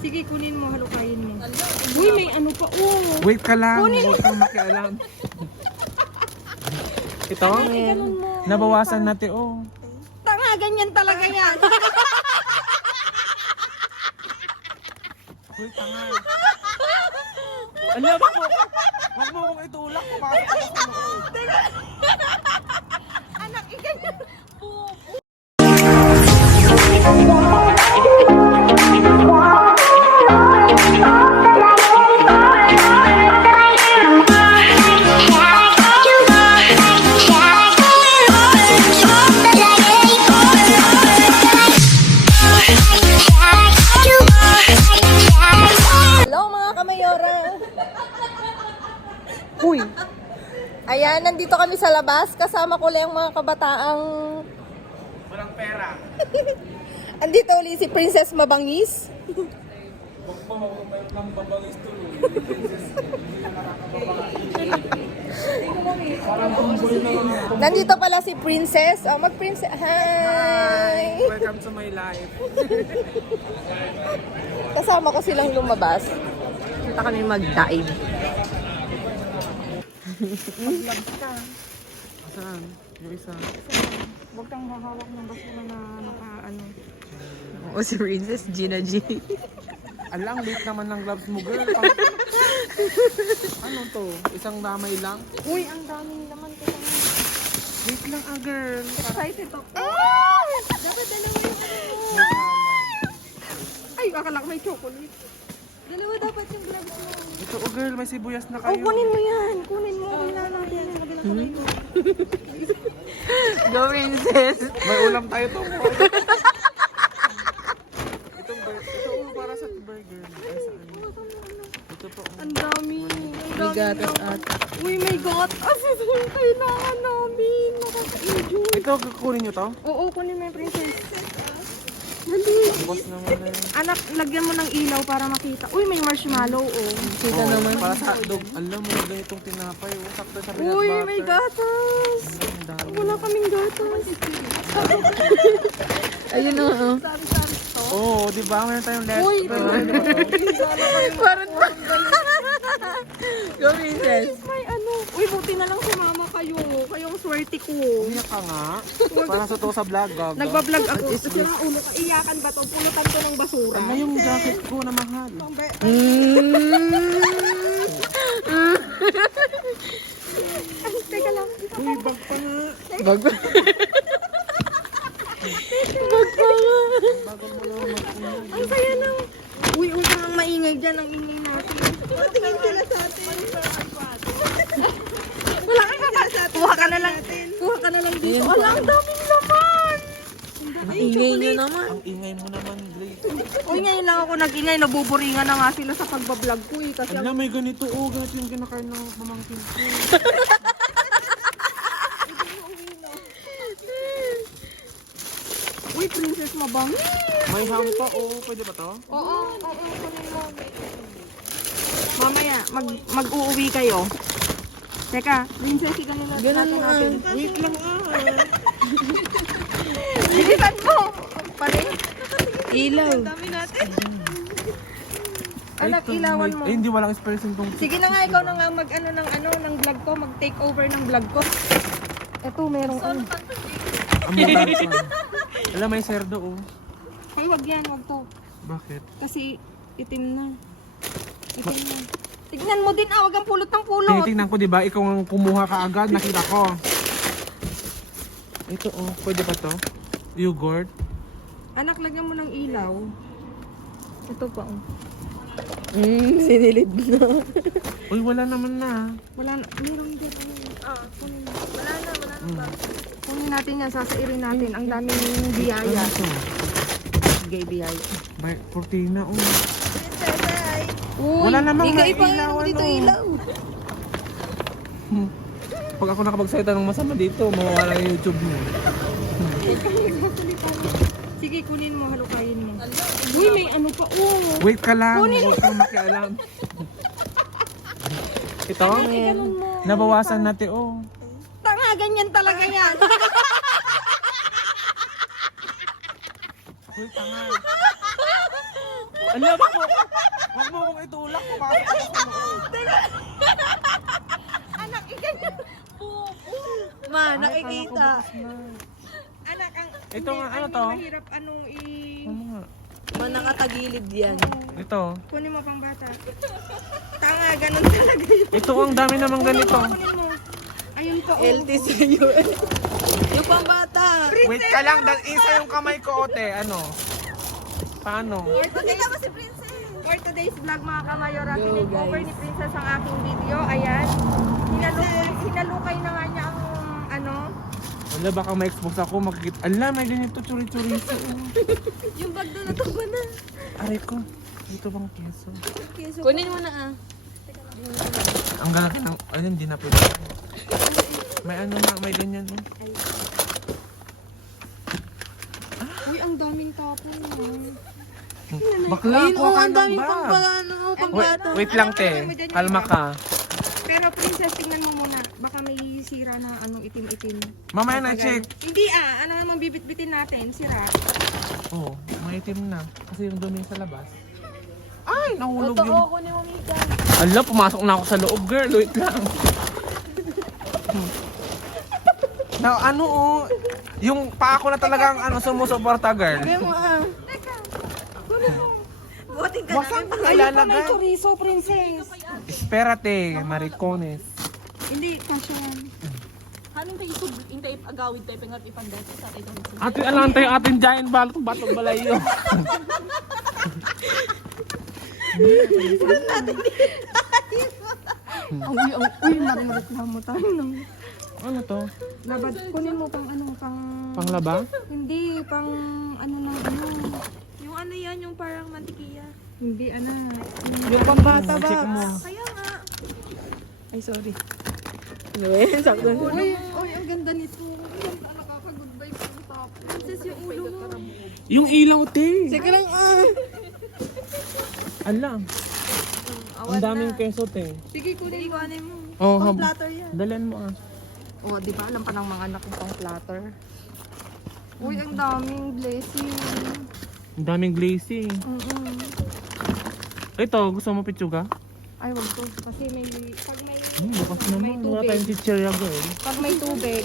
Sige, kunin mo, halukayin mo. Uy, may ano pa. Oh. Wait ka lang, huwag kang makialam. Ito, nabawasan natin oh. Tanga, ganyan talaga yan. Uy, tanga. Alam mo, huwag mo kong itulak, pumasok ako sa loob. Anak, iganyan. Uy! Ayan, nandito kami sa labas. Kasama ko lang yung mga kabataang... Walang pera. Andito ulit si Princess Mabangis. Huwag mo kang babangis tuloy. Nandito pala si Princess. Oh, mag-princess. Hi! Welcome to my life. Kasama ko silang lumabas. Kita kami mag-dive. Mag-vlogs ka. Saan? Yung isa. Huwag kang hahawak ng basura na naka-ano. O si Princess Gina G. Alang, late naman ng gloves mo, girl. Ano to? Isang damay lang? Uy, ang daming naman ko. Wait lang girl. Excited ako. Dapat dalawa yung May sana. Ay, akala ko may chocolate. Dalawa dapat yung gloves mo. Ito girl, may sibuyas na Oh, kayo. kunin mo yan. Kunin mo. Wala natin. Kabila ko ito. Go Princess! May ulam tayo to. Ito para sa burger. Ay, saan? Ito po. Ang dami. May gatas at... Uy, may gatas. Ito yung kailangan namin. Nakaka-enjoy. Ito, kukunin nyo to? Oo, kunin mo yung princess. Dali. Bukas naman na yun. Anak, lagyan mo ng ilaw para makita. Uy, may marshmallow, oh. Kita Oo, naman. para sa hotdog. Alam mo, ganitong tinapay. Oh, sakto sa peanut Uy, butter. may gatas. Ang dami. Wala kaming gatas. Ayun o. Oh. Sabi-sabi to. Oo, di ba? Meron tayong left. Uy, Parang Go Princess! may ano. Uy, buti na lang si mama kayo. Kayong swerte ko. Umiyak ka nga. Para sa to sa vlog, gaga. Nagbablog ako. Kasi mga ulo ko. Iyakan ba to? Pulutan ko ng basura. Ano yung jacket ko na mahal? Teka lang. Uy, bag pa nga. Bag pa. Bag pa nga. Bagal mo naman magpunan. Ang saya lang. Uy, uy, ang maingay dyan. Ang ingay natin. Tingin sila sa atin. Wala ka ba? Kuha ka na lang. Kuha ka na lang dito. Wala, ang daming laman. Ingay nyo naman. Ang ingay mo naman, Blake. Uy, ngayon lang ako nag-ingay. Nabuburingan na nga sila sa pagbablog ko eh. Kasi Alam, may ganito. Oh, ganito yung kinakain ng pamangkin ko. uy, princess mabangi. May ham pa. Oh, pwede ba to? Oo, kunin mo. Mamaya, mag-uuwi kayo. Teka, princess, ganun na Ganun natin. Wait lang Bilisan mo! Pare, Ilaw. dami natin. Anak, ilawan mo. Eh, hindi walang expression tong... Sige na nga, ikaw na nga mag-ano ng vlog ko, mag-take over ng vlog ko. Eto, merong ano. Ang mabang pa. Alam, may serdo, oh. Ay, wag yan, wag to. Bakit? Kasi itim na. Itim na. Tignan mo din, wag ang pulot ng pulot. Tinitingnan ko, di ba? Ikaw ang kumuha ka agad. Nakita ko. Ito, oh. Pwede ba to? Yogurt. Anak, lagyan mo ng ilaw. Ito pa, oh. Sinilid na. Uy, wala naman na. Wala na, meron din. Kunin mo. Wala na ba? Kunin natin yan, sasairin natin. Ang daming biyaya. Ano to? Gay biyaya. May protina, oh. Uy, Wala namang ikaw mailaw, ipangin dito ano. ilaw. Pag ako nakapagsalita ng masama dito, mawawala yung YouTube mo. Sige, kunin mo, halukayin mo. Uy, may ano pa, oh. Wait ka lang, huwag kang makialam. Ito, Ganun mo. nabawasan natin, oh. Tanga, ganyan talaga yan. Uy, tanga. Alam mo, wag mo kong itulak ko. Baka sa loob. Anak, iganyan. Ma, nakikita. Anak, ang... Ito nga, ano hindi to? mahirap anong Ano nga? Ma, nakatagilid yan. Ito. Kunin mo pang bata. Tanga, ganun talaga yun. Ito, ang dami namang ganito. Kunin mo. Ayun po. LT sa'yo. Yung pambata. Wait ka lang, isa yung kamay ko, ote. Ano? Paano? For today's vlog mga kamayora, tinake-over ni Princess ang aking video. Ayan. Hinalukay na nga niya ang ano. Wala, baka ma-expose ako, makikita. Ala, may ganito, churi-churi. Yung bag doon natuba na. Aray ko. Dito bang keso? Kunin mo na ah. Ang galaki ng... Ayun, hindi na pwede. May ano na, may ganyan. Oh. Uy, ang daming tapon. Bakla, Ayun, kuha ka ang ng daming bag. pambata. Pambata. Wait lang, te. Kalma ka. Pero Princess, tingnan mo muna. Baka may sira na ano itim-itim. Mamaya na, check. Hindi ano naman bibit-bitin natin, sira. Oo, maitim na. Kasi yung dumi sa labas. Ay, nahulog Totoo, yun. kunin mo Mika. Ala, pumasok na ako sa loob, girl. Wait lang. Na ano yung paa ko na talagang sumusuporta, girl. Kunin mo ah. Buhatin ka Wasan pa Ayun pa may ilalagay? chorizo, Princess. Esperate, maricones. Hindi, kasya. Haning tayo isog, intay agawid tayo pengat ipandati sa tayo kami. Atin alam tayo atin giant bato balayo. Uy, marireklamo tayo ng Ano to? labad. Kunin mo pang ano, pang... Panglaba? Hindi, pang ano ng ano. Yung ano yan, yung parang mantikiya. Hindi, ano. Yung pambata ba? Check mo. Kaya nga. Ay, sorry. Ano ba yan? Sakto. Uy, ang ganda nito. Nakaka-good vibes yung top. Princess yung ulo mo. Yung ilaw, te. Sige lang ah. Ala. Ang daming keso, te. Sige, kunin mo. Ikuanin mo. Oh, Platter yan. Dalan mo ah. Oh, di ba? Alam pa ng mga anak kong pang platter. Uy, ang daming blessing. Ang daming glazy. Ito, gusto mo pitsuga? Ay, wag to. Kasi may... Pag may... Bukas naman. May Wala tubig. tayong chichirya, girl. Pag may tubig.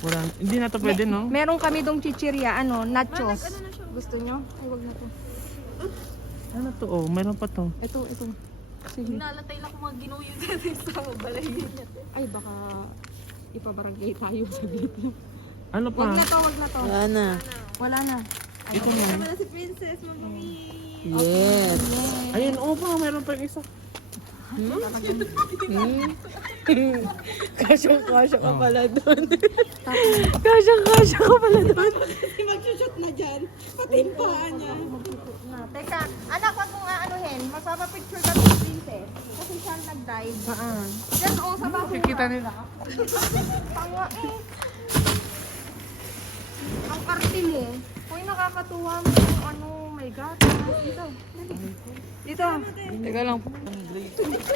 Wala. Hindi na to pwede, no? Meron kami dong chichirya, nachos. Gusto nyo? Ay, wag na to. Ano to? Oh, meron pa to. Ito. Sige. Nalatay lang kung mga ginuyo natin sa balay niya. Ay, baka ipabarangay tayo sa video. Ano pa? Wag na to. Wala na. Wala na. Ito mo. Wala si Princess, mabungi. Yes. Ayun, oh, pa, meron pa yung isa. Kasyang-kasya ka pala doon. Kasyang-kasya ka pala doon. Mag-shoot na dyan. Pati yung paa niya. Teka, anak, wag mong aanuhin. Magpapapicture ka ng princess. Kasi siya nag-dive. Saan? Diyan, sa bahay. Kikita nila. Tanga Ang arte mo. Uy, nakakatuwa mo yung my God. Dito. Teka lang.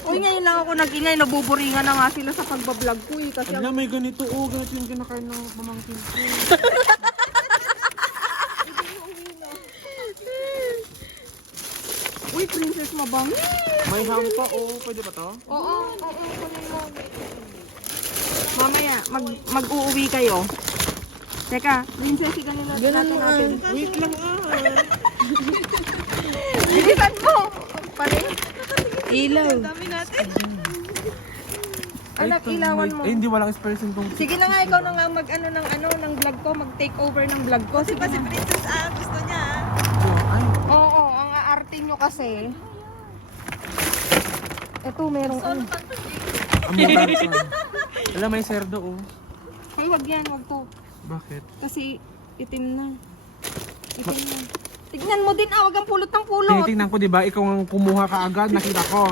Uy, ngayon lang ako nag-ingay. Nabuburingan na nga sila sa pagbablog ko eh. Kasi Alam, may ganito. Oh, ganito yung kinakain ng pamangkin ko. uy, princess mabangi. May hampa. Oh, pwede ba to? Oo, kunin mo. Mamaya, mag-uuwi kayo. Teka, princess, ganun Ganun mo natin. Wait lang Bilisan mo! Paling. Ilaw. Dami natin. Anak, ilawan mo. Eh, hindi walang expression tong... Sige na nga, ikaw na nga mag-ano ng vlog ko, mag-take over ng vlog ko. Kasi pa si Princess, gusto niya. Ay, Oo, ang aarte nyo kasi. Ito, merong ano. ang mabasa. Alam, may serdo, oh. Ay, wag yan, wag to. Bakit? Kasi itim na. Itim na. Tignan mo din, wag ang pulot ng pulot. Tinitingnan ko, di ba? Ikaw ang kumuha ka agad, nakita ko.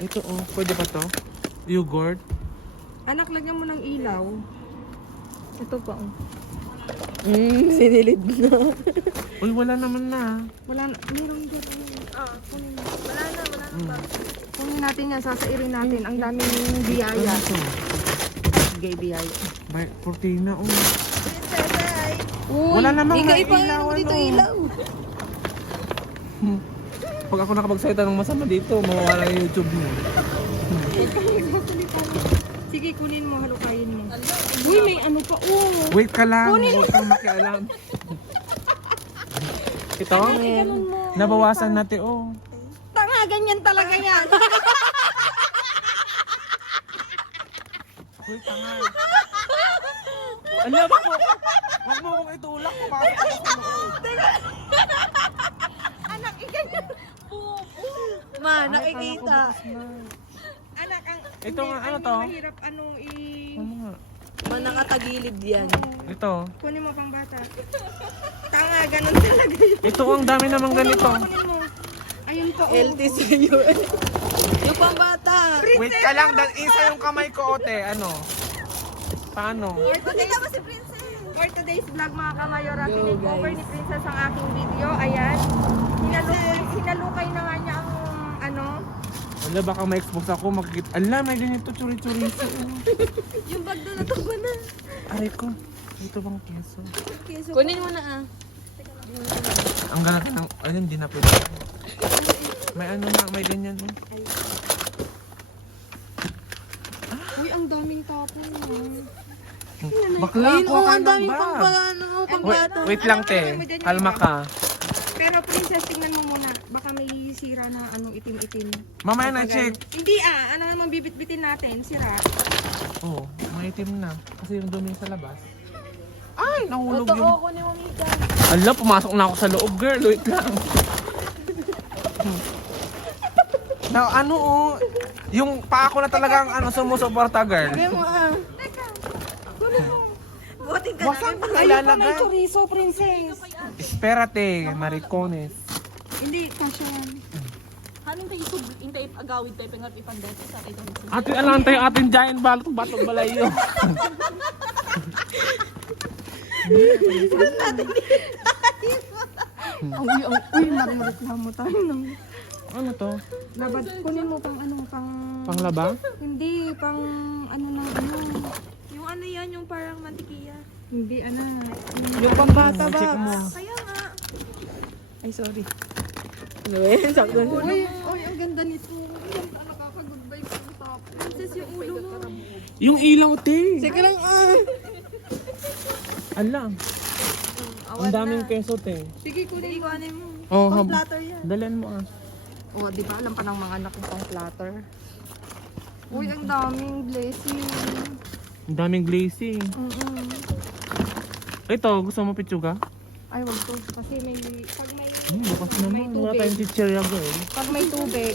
Ito, oh. Pwede pa to? Yogurt. Anak, lagyan mo ng ilaw. Ito pa, oh. Sinilid na. Uy, wala naman na. Wala na, meron dyan. Kunin mo. Wala na. Kunin natin yan, sasairin natin. Ang daming biyaya. Ano to? Gay biyaya. May proteina, oh. Princess, ay. Wala namang Ikaw may ipangin mo dito ilaw. Pag ako nakapagsalita ng masama dito, mawawala yung YouTube mo. Sige, kunin mo, halukayin mo. Uy, may ano pa. Oh. Wait ka lang, huwag kang makialam. Ito, nabawasan natin, oh. Tanga, ganyan talaga yan. Uy, tanga. Alam mo, huwag mo kong itulak, pumasok ako sa loob. Anak, iganyan. Ma, nakikita. Anak, ang... Ito nga, ano ang to? mahirap, Ano nga? Ma, nakatagilid yan. Ito. Kunin mo pang bata. Tanga, ganun talaga yun. Ito, ang dami namang ganito. Kunin mo. Ayun po. oh. LT sa'yo. Yung pambata. Wait ka lang, isa yung kamay ko, ote. Ano? Paano? For today's vlog, mga kamayora, tinake-over ni Princess ang aking video. Ayan. Hinalukay na nga niya ang ano. Wala, baka ma-expose ako, makikita. Ala, may ganito, churi-churi. Yung bag doon natukba na. Aray ko. Ito bang keso? Kunin mo na ah. Ang ganda ng... Ayun, hindi na pwede. May ano na, may ganyan. Oh. Uy, ang daming tapon mo. Bakla, Ayun, kuha ka ang ng daming bag. pambata. Wait lang, te. Kalma ka. Pero Princess, tingnan mo muna. Baka may sira na ano, itim-itim. Mamaya na, check. Hindi ano naman bibit-bitin natin, sira. Oo, maitim na. Kasi yung dumi sa labas. Ay, nahulog Totoo, yun. kunin mo Mika. Ala, pumasok na ako sa loob, girl. Wait lang. Na ano oh, yung paa ko na talagang ano sumusuporta, girl. Kunin mo ah. Buhatin ka Wasan pa Ayun pa, may ilalagay. chorizo, Princess. Esperate, maricones. Hindi, kasya yan. Hanin tayo isubli, intay agawid tayo pengat ipandete sa tayo. Atin alam tayo atin giant batong balayo. Uy, marireklamo tayo ng... Ano to? Labad, kunin mo pang ano, pang... Panglaba? Hindi, pang ano ng ano. Yung ano yan, yung parang mantikiya. Hindi, ano. Yung pambata ba? Check mo. Kaya nga. Ay, sorry. Ano yan? Sakto. Uy, ang ganda nito. Nakaka-good vibes yung top. Princess yung ulo mo. Yung ilaw, te. Sige lang ah. Alam. Ang daming keso, te. Sige, kunin mo. Ikuanin mo. Oh, Platter yan. Dalian mo ah. Oh, di ba? Alam pa ng mga anak kong pang platter. Uy, ang daming blessing. Ang daming glazing. Ito, gusto mo pitsuga? Ay, wag to. Kasi may... Pag may... Bukas naman. May Wala tubig. tayong chichirya, girl. Pag may tubig.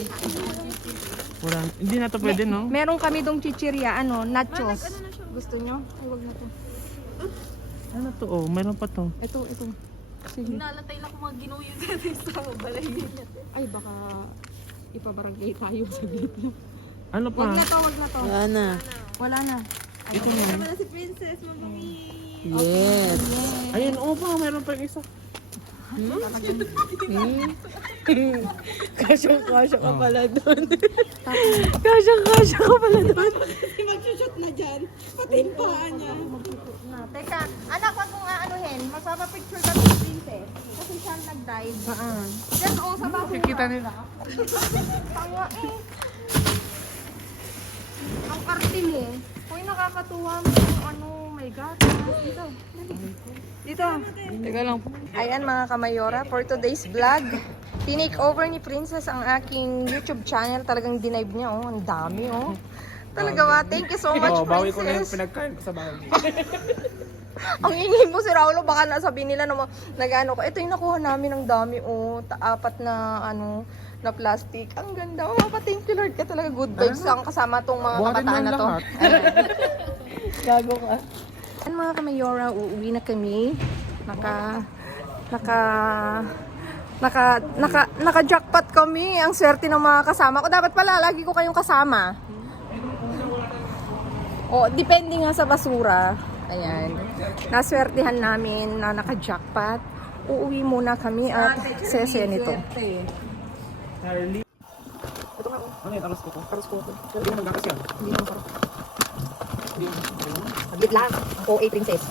Wala. Hindi na to pwede, no? Meron kami dong chichirya, ano, nachos. Gusto nyo? Ay, wag na to. Ano to, oh? Meron pa to. Ito. Sige. Nalatay lang kung mga ginuyo natin sa balay niya. Ay, baka ipabarangay tayo sa dito. Ano pa? Wag na to. Wala na. Wala na. Ito na. Tama na si Princess, mabungi. Yes. Ayun, oh pa, meron pa yung isa. Kasyang-kasya ka pala doon. Kasyang-kasya ka pala doon. Mag-shoot na dyan. Pati yung paa niya. Teka, anak, wag mong aanuhin. Magpapapicture ka ng princess. Kasi siya nag-dive. Yan, sa bahay. Kikita nila. Tanga eh. Ang arte mo. Uy, nakakatuwa mo yung ano, my God. Dito. Teka lang. Ayan mga kamayora, for today's vlog, tinake over ni Princess ang aking YouTube channel. Talagang dinive niya, oh. Ang dami, oh. Talaga ba? Thank you so much, Oh, bawi ko na yung Princess. pinagkain ko sa bahay. Ang ingay mo si Raulo, baka nasabihin nila na nag-ano ko. Ito yung nakuha namin ng dami, oh. Apat na, ano, na plastic. Ang ganda. Oh, thank you Lord ka talaga. Good vibes ang kasama tong mga Buhatin mo kabataan yung na to. lahat. Gago ka. Ayan mga kamayora, uuwi na kami. Naka-jackpot kami. Ang swerte ng mga kasama ko. Dapat pala, lagi ko kayong kasama. O, depende nga sa basura. Ayan. Naswertihan namin na naka-jackpot. Uuwi muna kami at sese nito. Charlie. Ito nga, oh. Ano yung taros ko? Taros ko. Hindi naman gakas yan. Hindi naman parang. Saglit lang. OA princess.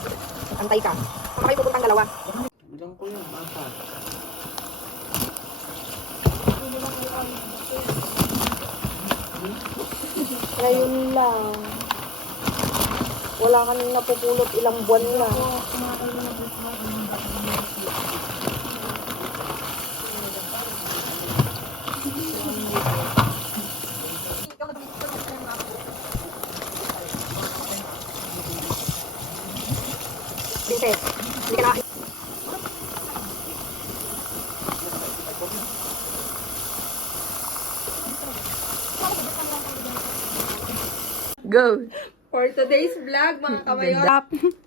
Antay ka. pa kayo pupuntang dalawa. Bilang ko yun, apat. Ngayon lang. Wala ka nang napupulot ilang buwan na. Princess, hindi ka na... Go! For today's vlog, mga kamayor.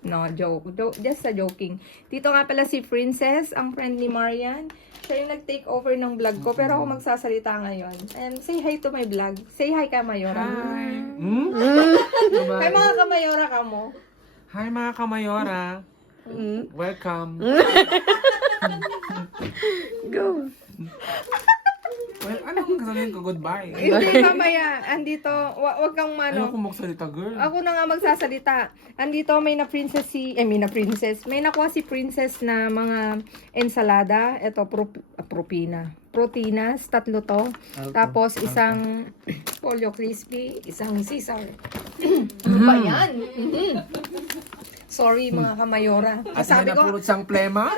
No, joke. Just a joking. Dito nga pala si Princess, ang friend ni Marian. Siya yung nag-take over ng vlog ko, pero ako magsasalita ngayon. And say hi to my vlog. Say hi, Kamayora. Hmm? Hi, mga Kamayora ka mo. Hi mga kamayora. Welcome. Go. Well, ano kung sasabihin ko goodbye? Hindi, mamaya. Andito, wag kang Ayaw mano. ko magsalita, girl. Ako na nga magsasalita. Andito may may nakuha si Princess na mga ensalada. Ito, protinas, 3 to. Tapos isang pollo crispy, isang Caesar. Ano ba yan? Sorry mga kamayora. At Sabi ko, napulot siyang plema.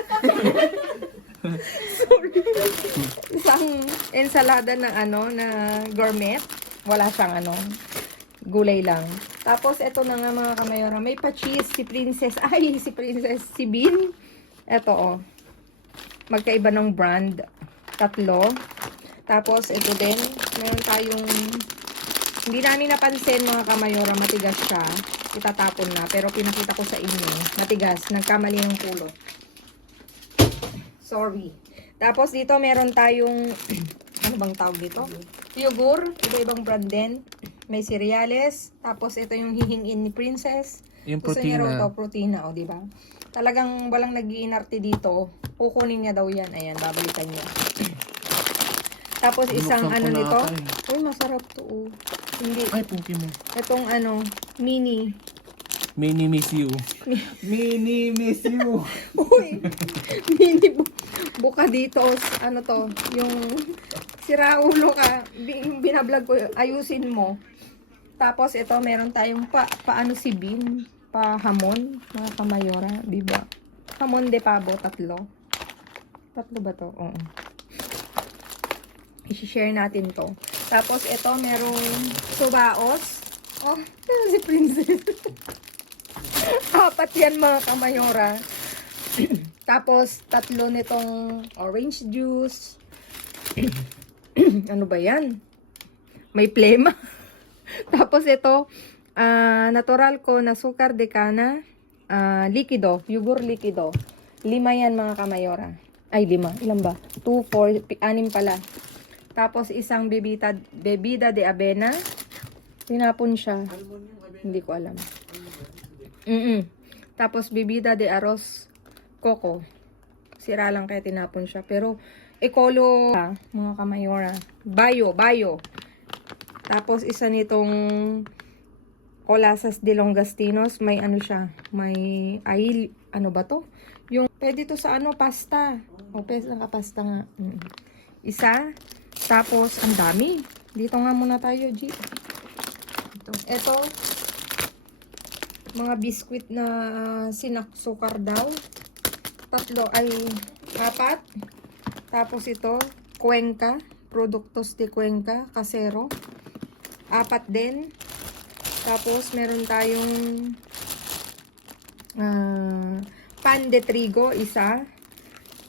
isang ensalada na na gourmet. Wala siyang gulay lang. Tapos ito na nga mga kamayora, may pa-cheese si Princess. Ay, si Bean. Ito magkaiba ng brand. 3. Tapos ito din, meron tayong hindi namin napansin mga kamayora, matigas siya. Itatapon na, pero pinakita ko sa inyo. Matigas, nagkamali ng pulot. Sorry. Tapos dito meron tayong ano bang tawag dito? Yogurt, iba-ibang brand din. May cereales, tapos ito yung hihingin ni Princess. Yung Gusto niya raw protina. to, protina, di ba? Talagang walang nag-iinarte dito. Kukunin niya daw yan. Ayan, babalikan niya. Tapos isang Binuksan ko na nito. ata eh. Uy, masarap to. Hindi. Ay, puki mo. Itong mini. Mini miss you. Mini miss you. Uy, mini buka dito. Ano to? Yung siraulo ka. Binablog ko. Ayusin mo. Tapos ito, meron tayong paano si Bean. Pa-hamon. Mga kamayora. Diba? Hamon de pavo. 3. 3 ba to? Oo. I-share natin to. Tapos ito, merong subaos. Oh, si Princess. 4 yan mga kamayora. Tapos 3 nitong orange juice. Ano ba yan? May plema. Tapos ito, natural ko na sukar de cana, likido, yogurt likido. 5 yan mga kamayora. Ay, 5. Ilan ba? 2, 4, 6 pala. Tapos isang bebida de avena. Tinapon siya. Hindi ko alam. Tapos bebida de arroz coco. Sira lang kaya tinapon siya. Pero ekolo mga kamayora. Bayo. Tapos isa nitong colasas de longastinos. May siya. May ano ba to? Yung pwede to sa pasta. O pwede pasta nga. Isa. Tapos, ang dami. Dito nga muna tayo, G. Ito. Mga biskwit na sinaksukar daw. 4. Tapos ito, Cuenca. Productos de Cuenca. Casero. 4 din. Tapos, meron tayong pan de trigo. 1.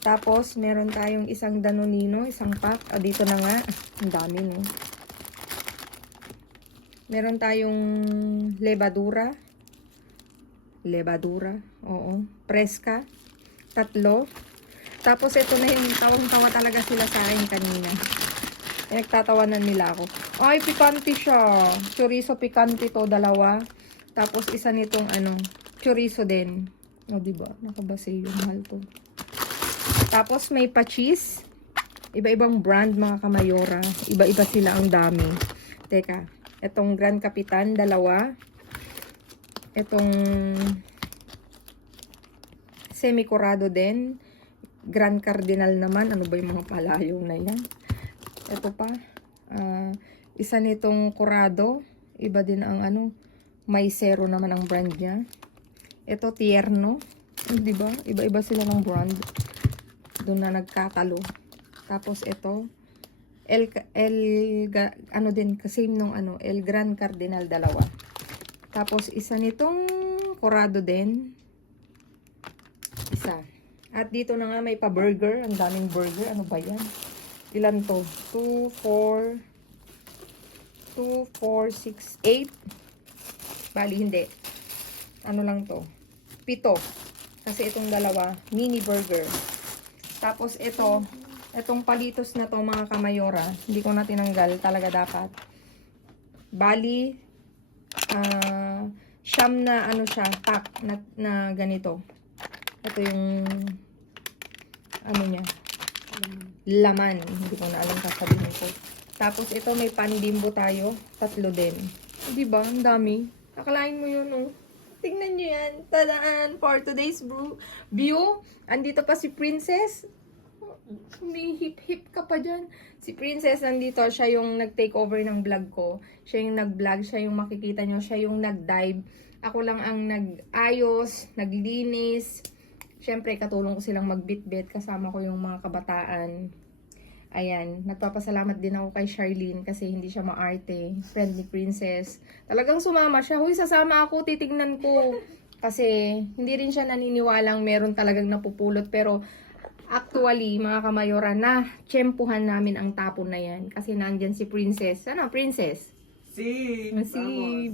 Tapos, meron tayong isang Danonino, isang pack. Dito na nga. Ang dami, no? Meron tayong levadura. Oo. Preska. 3. Tapos, ito na yung tawang-tawa talaga sila sa akin kanina. Nagtatawanan nila ako. Ay, pikante siya. Chorizo pikante to, 2. Tapos, isa nitong chorizo din. O, diba? Nakabase yung mahal to. Tapos may pa-cheese. Iba-ibang brand mga kamayora. Iba-iba sila, ang dami. Teka. Itong Grand Capitan, 2. Itong semi-curado din. Grand Cardinal naman. Ano ba yung mga palayo na yan? Ito pa. Isa nitong curado. Iba din ang ano. Maicero naman ang brand niya. Ito Tierno. Diba? Iba-iba sila ng brand. Doon na nagkatalo. Tapos ito. Ano din. Kasi nung ano. El Gran Cardinal dalawa. Tapos isa nitong curado din. Isa. At dito na nga may pa-burger. Ang daming burger. Ano ba yan? Ilan to? 2, 4, 6, 8. Bali, hindi. Ano lang to? 7. Kasi itong dalawa, mini burger. Tapos ito, itong palitos na to mga kamayora. Hindi ko na tinanggal. Talaga dapat. Bali, siyam na ano siya, pack na ganito. Ito yung ano niya, laman. Hindi ko na alam sasabihin ko. Tapos ito may pan bimbo tayo. 3 din. Diba? Ang dami. Akalain mo yun, oh. Tingnan nyo yan. Tadaan! For today's view, andito pa si Princess. May hip-hip ka pa dyan. Si Princess nandito. Siya yung nag-take over ng vlog ko. Siya yung nag-vlog. Siya yung makikita nyo. Siya yung nag-dive. Ako lang ang nag-ayos, naglinis. Siyempre, katulong ko silang magbitbit. Kasama ko yung mga kabataan. Ayan. Nagpapasalamat din ako kay Charlene kasi hindi siya maarte. Friend ni Princess. Talagang sumama siya. Huy, sasama ako. Titignan ko. Kasi hindi rin siya naniniwalang meron talagang napupulot. Pero actually, mga kamayora, na tsempuhan namin ang tapon na yan. Kasi nandyan si Princess. Ano, Princess?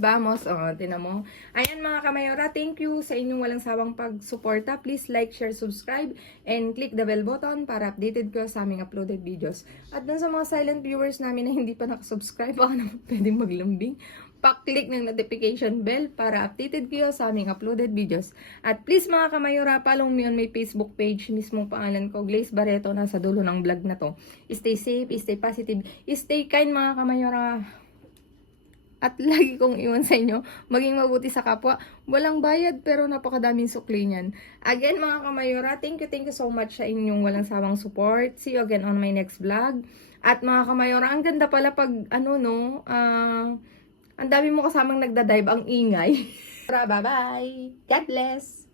Vamos. Tinan mo. Ayan mga kamayora, thank you sa inyong walang sawang pagsuporta. Please like, share, subscribe, and click the bell button para updated ko sa aming uploaded videos. At dun sa mga silent viewers namin na hindi pa nakasubscribe, baka naman pwedeng maglambing. Pa-click ng notification bell para updated kayo sa aming uploaded videos. At please mga kamayora, follow me on my Facebook page. Mismong pangalan ko, Glaze Barreto, nasa dulo ng vlog na to. Stay safe, stay positive, stay kind mga kamayora. At lagi kong iwan sa inyo, maging mabuti sa kapwa. Walang bayad pero napakadaming sukli niyan. Again mga kamayora, thank you so much sa inyong walang sawang support. See you again on my next vlog. At mga kamayora, ang ganda pala pag ang dami mo kasamang nagda-dive, ang ingay. Bye-bye! God bless!